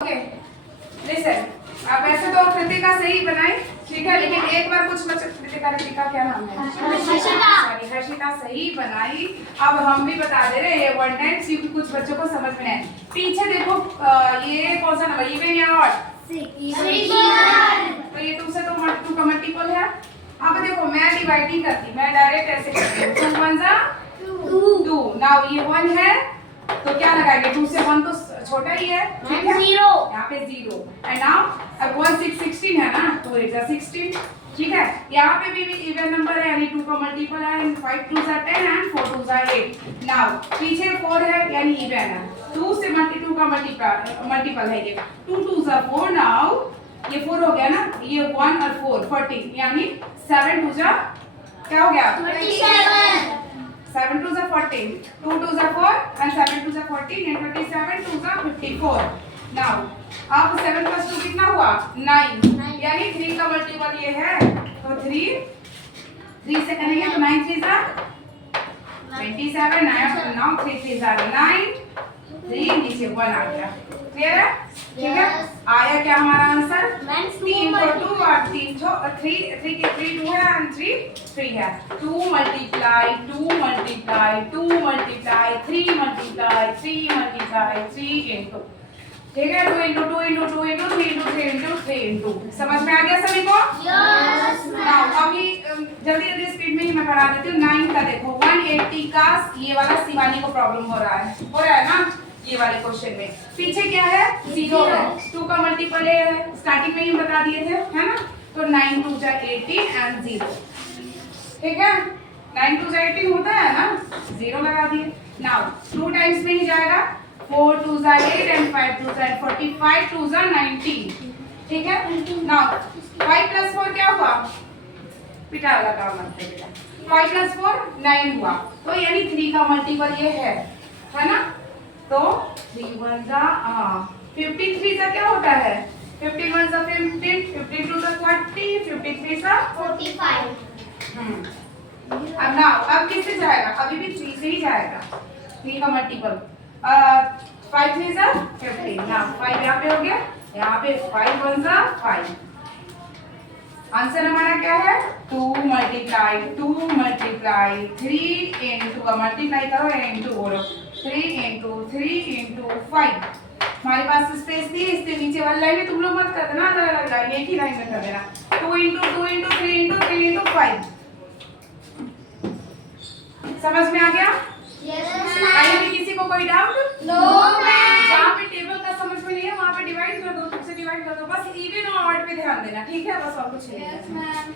Listen, अब वैसे तो कृतिका सही बनाई, ठीक है, लेकिन एक बार कुछ बच्चे कृतिका क्या नाम है, हर्षिता सही बनाई। अब हम भी बता दे रहे हैं ये वन टाइम, क्योंकि कुछ बच्चों को समझ में नहीं। पीछे देखो ये कौन सा नंबर, इवन या ऑड? तो ये 2 से तो 2 का मल्टीपल है। अब देखो मैं डिवाइड नहीं करती, मैं डायरेक्ट ऐसे करती हूँ, 2 1 जा 2। नाउ ये 1 है तो क्या लगाएंगे, 2 से 1 तो छोटा ही है, ठीक है, 0 यहाँ पे 0। एंड नाउ अब 1 6 16 है ना, तो 8 जा 16, ठीक है। यहाँ पे भी इवन नंबर है, यानी 2 का मल्टीपल है, एंड 5 2 जा 10 एंड 4 2 जा 8। नाउ पीछे 4 है यानी इवन है, 2 से 2 का मल्टीपल है ये, 2 2 जा 4। नाउ ये 4 हो गया ना, ये 1 और 4 14, यानी 7 2 जा क्या हो गया 27, 7 2 जा 14, 2 2 जा 4 and 7 2 जा 14 and 27 2 जा 54। नाउ अब 7 + 2 कितना हुआ 9, यानी 3 का मल्टीपल ये है, तो 3 से करेंगे तो 9 3 जा 27, नाउ 3 3 जा 9, 3 नीचे 1 आ गया। क्लियर है? ठीक है, आया क्या हमारा आंसर 3 को 2 और 3 को 3 के 3 2 है और 3 है। 2 multiply 2 multiply 2 multiply 3 multiply 3 multiply 3 into, ठीक है, 2 into 2 into 2 into 3 into 3 into 3 into. समझ में आ गया सभी को? Yes ma'am. अभी जल्दी जल्दी स्पीड में ही मैं पढ़ा देती हूँ। 9 का देखो 180 का ये वाला शिवानी को प्रॉब्लम हो रहा है ना, ये वाले क्वेश्चन में पीछे क्या है 0 है, 2 का मल्टीपल है, स्टार्टिंग में ही बता दिए थे, है ना, तो 9 2 जा 18 एंड 0, ठीक है, 9 2 जा 18 होता है ना, 0 लगा दिए। नाउ 2 टाइम्स में ही जाएगा, 4 2 जा 8 एंड 5 2 जा 45 2 जा 90, ठीक है। नाउ 5 + 4 क्या हुआ, पिटा लगा मत बेटा, 5 + 4 9 हुआ, तो यानी 3 का मल्टीपल ये है ना, तो 3 1 जा 53 का क्या होता है, 51 जा 15, 52 जा 40, 53 जा 45। अब ना अब किससे जाएगा, अभी भी 3 से ही जाएगा, 3 का मल्टीपल 5 3 जा 15, ना 5 यहाँ पे हो गया, यहाँ पे 5 1 जा 5। आंसर हमारा क्या है 2 मल्टीप्लाई 3 इनटू का मल्टीप्लाई करो इनटू बोलो 3 इनटू 3 इनटू 5। हमारे पास स्पेस थी, इसके नीचे वाली लाइन में तुम लोग मत कर देना, अलग अलग लाइन, एक ही लाइन में कर देना, 2 इनटू 2 इनटू 3 इनटू 3 इनटू 5। समझ में आ गया? यस आगे भी किसी को कोई डाउट? No ma'am. जहाँ पे टेबल का समझ में नहीं है वहाँ पे डिवाइड कर दो, 2 से डिवाइड कर दो, बस इवन और ऑड पे ध्यान देना, ठीक है, बस और कुछ नहीं। Yes ma'am.